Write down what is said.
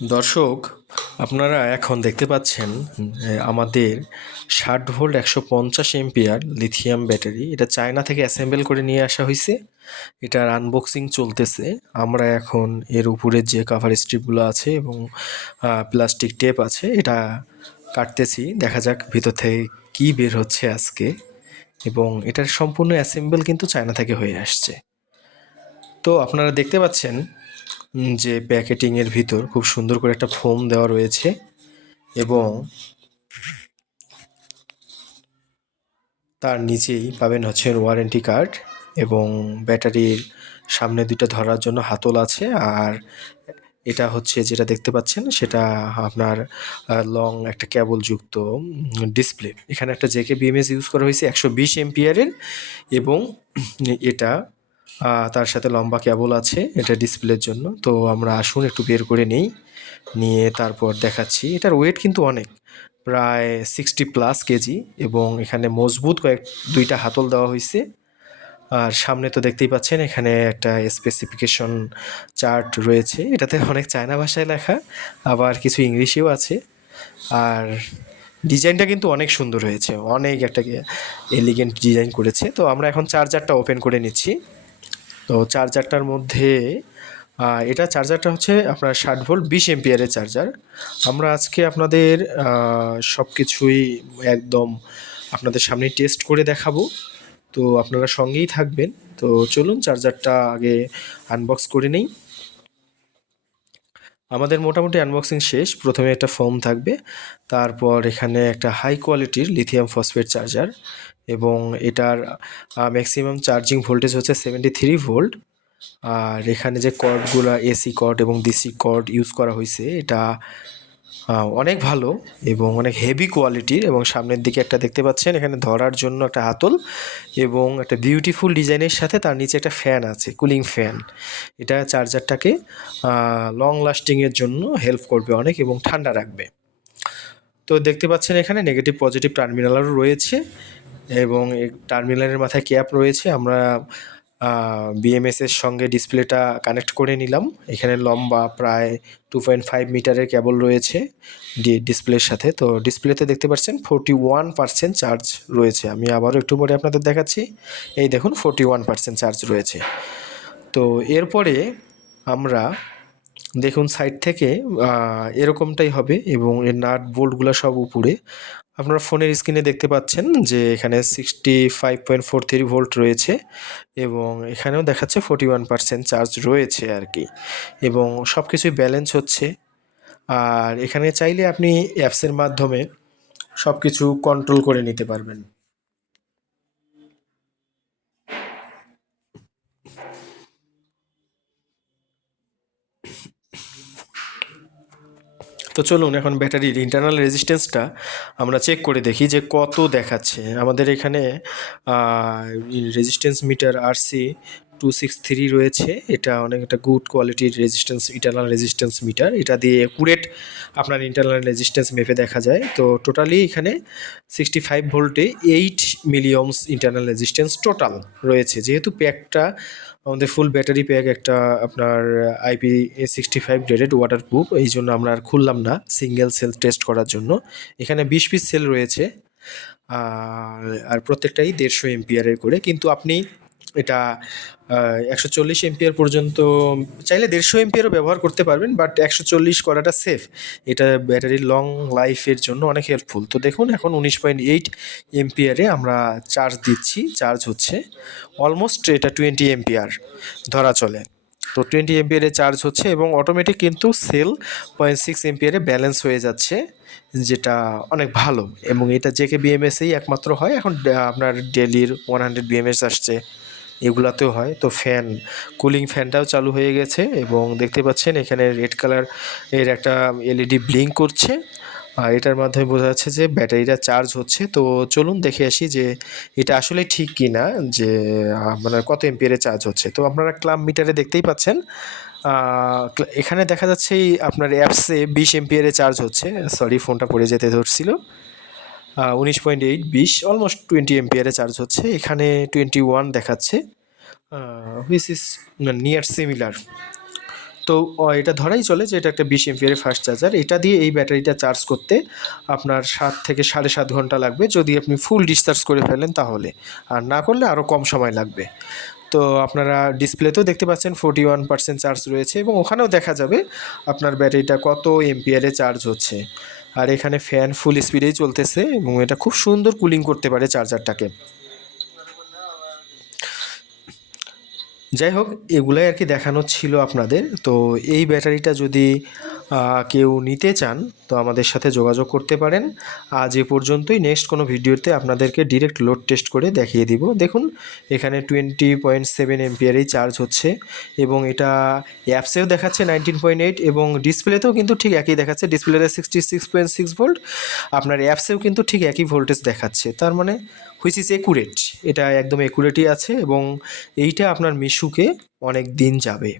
দর্শক, আপনারা এখন দেখতে পাচ্ছেন আমাদের ষাট ভোল্ট একশো পঞ্চাশ এমপিয়ার লিথিয়াম ব্যাটারি। এটা চায়না থেকে অ্যাসেম্বল করে নিয়ে আসা হয়েছে এটার আনবক্সিং চলতেছে। আমরা এখন এর উপরে যে কাভার স্ট্রিপগুলো আছে এবং প্লাস্টিক টেপ আছে, এটা কাটতেছি। দেখা যাক ভিতর থেকে কী বের হচ্ছে আজকে। এবং এটার সম্পূর্ণ অ্যাসেম্বল কিন্তু চায়না থেকে হয়ে আসছে। তো আপনারা দেখতে পাচ্ছেন যে প্যাকেটিংয়ের ভিতর খুব সুন্দর করে একটা ফোম দেওয়া রয়েছে এবং তার নিচেই পাবেন হচ্ছে ওয়ারেন্টি কার্ড এবং ব্যাটারির সামনে দুটো ধরার জন্য হাতল আছে আর এটা হচ্ছে যেটা দেখতে পাচ্ছেন সেটা আপনার লং একটা কেবল যুক্ত ডিসপ্লে এখানে একটা জেকে বিএমএস ইউজ করা হয়েছে একশো বিশ এমপিয়ারের এবং এটা তার সাথে লম্বা কেবল আছে, এটা ডিসপ্লের জন্য। তো আমরা আসুন, একটু বের করে নেই। নিয়ে তারপর দেখাচ্ছি। এটার ওয়েট কিন্তু অনেক, প্রায় সিক্সটি প্লাস কেজি এবং এখানে মজবুত কয়েক, দুইটা হাতল দেওয়া হয়েছে আর সামনে তো দেখতেই পাচ্ছেন, এখানে একটা স্পেসিফিকেশন চার্ট রয়েছে। এটাতে অনেক চায়না ভাষায় লেখা, আবার কিছু ইংলিশেও আছে। আর ডিজাইনটা কিন্তু অনেক সুন্দর হয়েছে, অনেক একটা এলিগেন্ট ডিজাইন করেছে। তো আমরা এখন চার্জারটা ওপেন করে নিচ্ছি। তো চার্জারটার মধ্যে এটা চার্জারটা হচ্ছে আপনার ষাট ভোল্ট বিশ এমপিয়ারের চার্জার। আমরা আজকে আপনাদের সব কিছুই একদম আপনাদের সামনে টেস্ট করে দেখাবো। তো আপনারা সঙ্গেই থাকবেন। তো চলুন চার্জারটা আগে আনবক্স করে নেই। আমাদের মোটামুটি আনবক্সিং শেষ। প্রথমে একটা ফোম থাকবে। তারপর এখানে একটা হাই কোয়ালিটির লিথিয়াম ফসফেট চার্জার এবং এটার ম্যাক্সিমাম চার্জিং ভোল্টেজ হচ্ছে সেভেন্টি থ্রি ভোল্ট আর এখানে যে কর্ডগুলো এসি কর্ড এবং ডিসি কর্ড ইউজ করা হয়েছে এটা অনেক ভালো এবং অনেক হেভি কোয়ালিটির এবং সামনের দিকে একটা দেখতে পাচ্ছেন, এখানে ধরার জন্য একটা হাতল এবং একটা বিউটিফুল ডিজাইনের সাথে তার নিচে একটা ফ্যান আছে কুলিং ফ্যান এটা চার্জারটাকে লং লাস্টিংয়ের জন্য হেল্প করবে অনেক এবং ঠান্ডা রাখবে। তো দেখতে পাচ্ছেন এখানে নেগেটিভ পজিটিভ টার্মিনালও রয়েছে এবং টার্মিনালের মাথায় ক্যাপ রয়েছে, আমরা বিএমএস এর সঙ্গে ডিসপ্লেটা কানেক্ট করে নিলাম। এখানে লম্বা প্রায় টু পয়েন্ট ফাইভ মিটারের কেবল রয়েছে ডিসপ্লের সাথে। তো ডিসপ্লেতে দেখতে পাচ্ছেন ফোরটি ওয়ান পার্সেন্ট চার্জ রয়েছে। আমি আবারও একটু পরে আপনাদের দেখাচ্ছি। এই দেখুন ফোরটি ওয়ান পার্সেন্ট চার্জ রয়েছে। তো এরপরে আমরা দেখুন সাইড থেকে এরকমটাই হবে এবং এর নাট বোল্টগুলো সব উপরে। আপনারা ফোনের স্ক্রিনে দেখতে পাচ্ছেন যে এখানে sixty five point four three volt রয়েছে এবং এখানেও দেখাচ্ছে ফোর্টি ওয়ান পার্সেন্ট চার্জ রয়েছে আর কি। এবং সব কিছুই ব্যালেন্স হচ্ছে। আর এখানে চাইলে আপনি অ্যাপসের মাধ্যমে সব কিছু কন্ট্রোল করে নিতে পারবেন। তো চলুন এখন ব্যাটারির ইন্টারনাল রেজিস্ট্যান্সটা আমরা চেক করে দেখি যে কত দেখাচ্ছে। আমাদের এখানে resistance meter RC two six three রয়েছে। এটা অনেক একটা গুড কোয়ালিটির রেজিস্ট্যান্স ইন্টারনাল রেজিস্ট্যান্স মিটার এটা দিয়ে একুরেট আপনার ইন্টারনাল রেজিস্ট্যান্স মেপে দেখা যায়। তো টোটালি এখানে সিক্সটি ফাইভ ভোল্টে eight milliohms internal resistance total রয়েছে। যেহেতু প্যাকটা আমাদের ফুল ব্যাটারি প্যাক একটা আপনার IP sixty five graded waterproof এই জন্য আমরা আর খুললাম না সিঙ্গেল সেল টেস্ট করার জন্য। এখানে বিশ পিস সেল রয়েছে। আর প্রত্যেকটাই দেড়শো এমপিয়ারের করে। কিন্তু আপনি এটা একশো চল্লিশ এমপিয়ার পর্যন্ত, চাইলে দেড়শো এমপিয়ারও ব্যবহার করতে পারবেন বাট একশো চল্লিশ করাটা সেফ এটা ব্যাটারির লং লাইফের জন্য অনেক হেল্পফুল তো দেখুন, এখন উনিশ পয়েন্ট এইট এমপিয়ারে আমরা চার্জ দিচ্ছি চার্জ হচ্ছে অলমোস্ট এটা টোয়েন্টি এমপিয়ার ধরা চলে। তো টোয়েন্টি এমপিয়ারে চার্জ হচ্ছে এবং অটোমেটিক কিন্তু সেল পয়েন্ট সিক্স এমপিয়ারে ব্যালেন্স হয়ে যাচ্ছে, যেটা অনেক ভালো। এবং এটা জেকে বিএমএসেই একমাত্র হয়। এখন আপনার ডেলির ওয়ান হান্ড্রেড বিএমএস আসছে। এগুলাতেও হয়। তো ফ্যান কুলিং ফ্যানটাও চালু হয়ে গেছে এবং দেখতে পাচ্ছেন এখানে রেড কালারের একটা এলইডি ব্লিঙ্ক করছে। আর এটার মাধ্যমে বোঝা যাচ্ছে যে ব্যাটারিটা চার্জ হচ্ছে। তো চলুন দেখে আসি যে এটা আসলে ঠিক কি না যে আহ, মানে কত এমপিয়ারে চার্জ হচ্ছে। তো আপনারা ক্লাম মিটারে দেখতেই পাচ্ছেন এখানে দেখা যাচ্ছে আপনার অ্যাপসে বিশ এমপিয়ারে চার্জ হচ্ছে। সরি ফোনটা পড়ে যেতে ধরছিল। উনিশ পয়েন্ট এইট, বিশ অলমোস্ট টোয়েন্টি এমপিয়ারে চার্জ হচ্ছে। এখানে টোয়েন্টি ওয়ান দেখাচ্ছে হুইচ ইজ নিয়ার সিমিলার তো এটা ধরাই চলে যে এটা একটা বিশ এমপিয়ারের ফাস্ট চার্জার এটা দিয়ে এই ব্যাটারিটা চার্জ করতে আপনার সাত থেকে সাড়ে সাত ঘণ্টা লাগবে। যদি আপনি ফুল ডিসচার্জ করে ফেলেন তাহলে। আর না করলে আরও কম সময় লাগবে। তো, আপনারা ডিসপ্লেতেও দেখতে পাচ্ছেন ফোর্টি ওয়ান পার্সেন্ট চার্জ রয়েছে এবং ওখানেও দেখা যাবে আপনার ব্যাটারিটা কত এমপিয়ারে চার্জ হচ্ছে। আর এখানে ফ্যান ফুল স্পিডেই চলতেছে এবং এটা খুব সুন্দর কুলিং করতে পারে চার্জারটাকে যাই হোক, এগুলাই আর কি দেখানো ছিল আপনাদের। তো এই ব্যাটারিটা যদি কেউ নিতে চান, তো আমাদের সাথে যোগাযোগ করতে পারেন। আজ এ পর্যন্তই, নেক্সট কোনো ভিডিওতে আপনাদেরকে ডিরেক্ট লোড টেস্ট করে দেখিয়ে দিব। দেখুন, এখানে টোয়েন্টি পয়েন্ট সেভেন এমপিয়ারেই চার্জ হচ্ছে এবং এটা অ্যাপসেও দেখাচ্ছে নাইনটিন পয়েন্ট এইট এবং ডিসপ্লেতেও কিন্তু ঠিক একই দেখাচ্ছে। ডিসপ্লেতে sixty six point six volt আপনার অ্যাপসেও কিন্তু ঠিক একই ভোল্টেজ দেখাচ্ছে। তার মানে হুইচ ইজ একুরেট এটা একদম একুরেটই আছে এবং এইটা আপনার মিশুকে অনেক দিন যাবে।